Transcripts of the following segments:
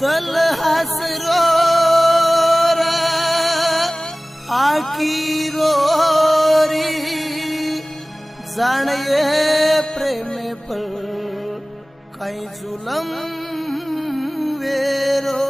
तल हसरो आकी रोरी जाणये प्रेमे पल काही जुलम वेरो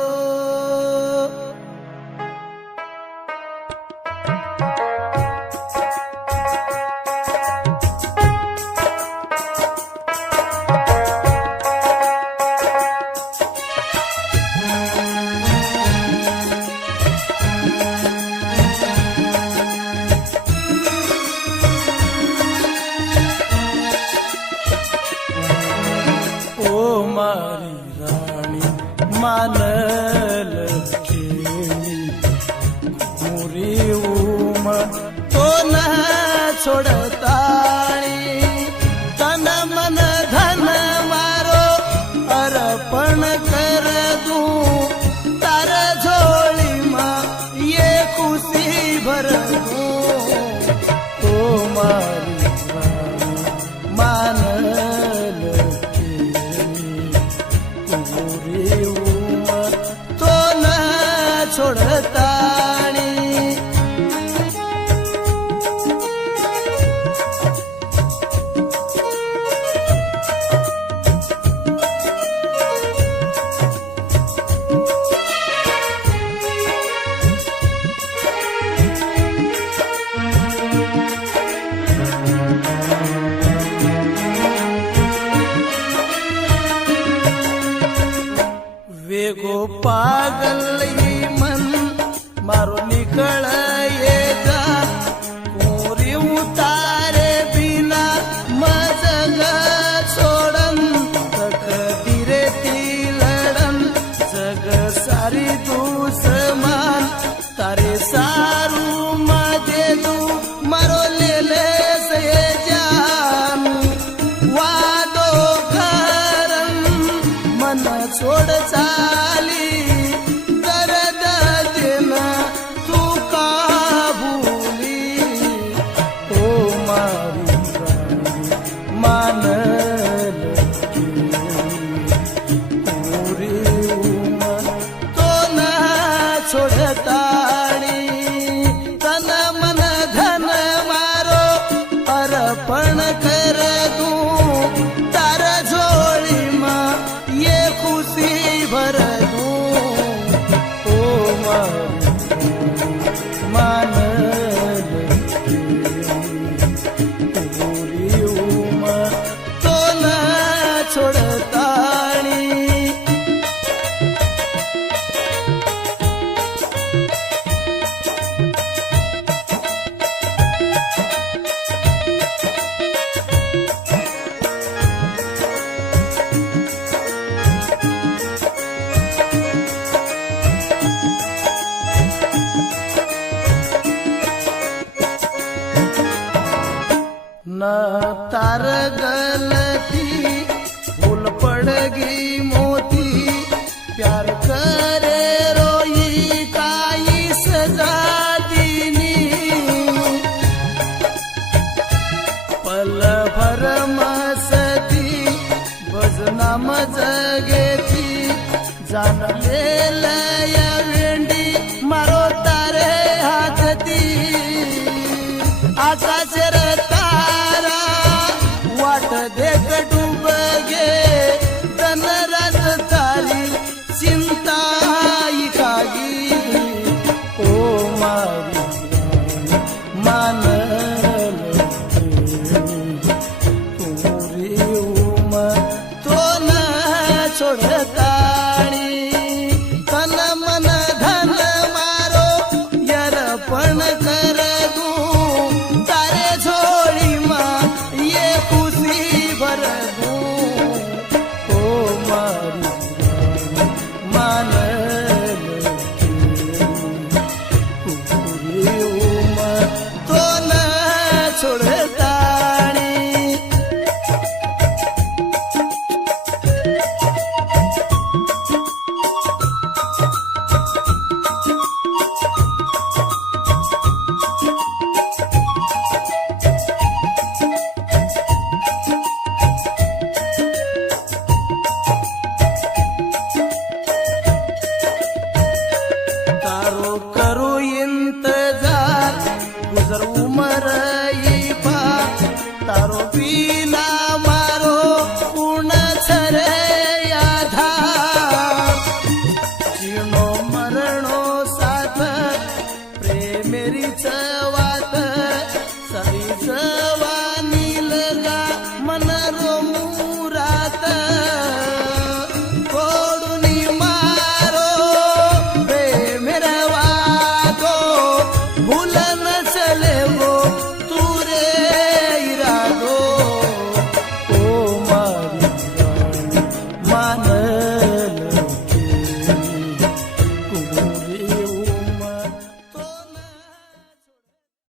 मारी राणी मानल खेळी मोरी उम तो न छोडताळी तन मन धन मारो अर्पण कर दू तार झोळी मा ये खुशी भर दू ओ मारी राणी मानल छोडताणी वेगो पागल मारो निकल ये जा कोरी उतारे बिना मजग छोड़न तकदीरे ती लड़न जग सारी दुश्मन तारे सारू मजे दू मारो ले से जान वादो करन मन छोड़ चाली छोडताणी तन मन धन मारो अर्पण कर दू तार झोळी मा ये खुशी भर दू ओ मानल गोरी उम तो न छोडताणी न तार गलती भूल पड़गी मोती प्यार करे रोई काई सजा दीनी पल भर मस्ती भजना मजगे थी जान